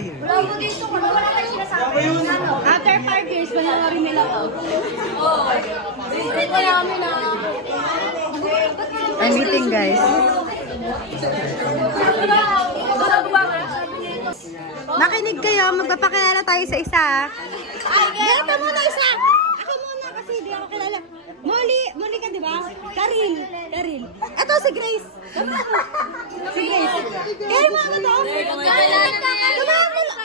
Wala mo dito, wala kayo sinasabi. After 5 years, panoorin nila to. Oo. Ito namin na. I'm eating, guys. Makinig kayo, magpapakilala tayo sa isa. Ganito muna isa. Ako muna kasi hindi ako kilala. Molly ka, di ba? Karil. Ito si Grace. Si Grace. Kaya mo ano to?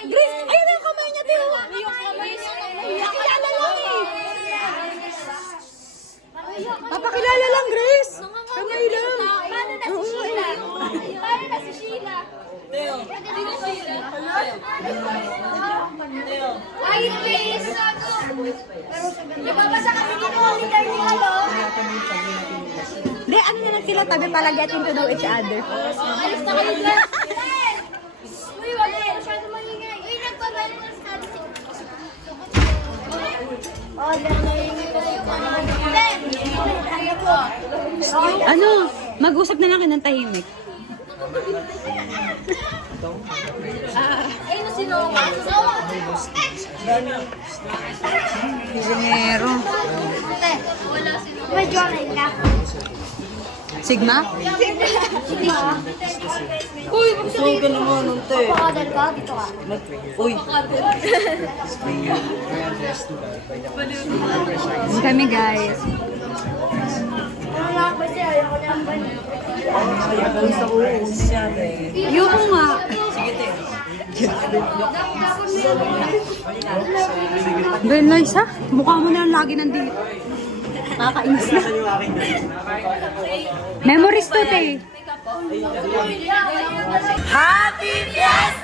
Grace, ayun yung kamay niya, tiro. Nakilala lang eh. Papakilala lang, Grace. Kamay lang. Paano na si Sheila? Paano na si Sheila? Ay, please! Nababasa kami dito ang leader ni Alo. Hindi, ano na lang sila tabi pala getting to know each other. Alis na kayo dyan! Uy, wag na masyado maingay. Uy, nagpabalik na sa atin. Oh, dyan maingay ko sa'yo. Ben! Ano po? Ano? Mag-usap na lang kayo ng tahimik. Ay, no, sino? Zingero. Medyo anay ka. Sigma? Uy, magsabi ka naman, ante. Pakadal ka, dito ka. Uy! Yun kami, guys. Ano nga ba siya? Ayoko na lang ba niya? Yung nga. Ben, Liza, mukha mo na lang lagi nandito. Nakakainis na. Memories to, te. Happy Fiesta!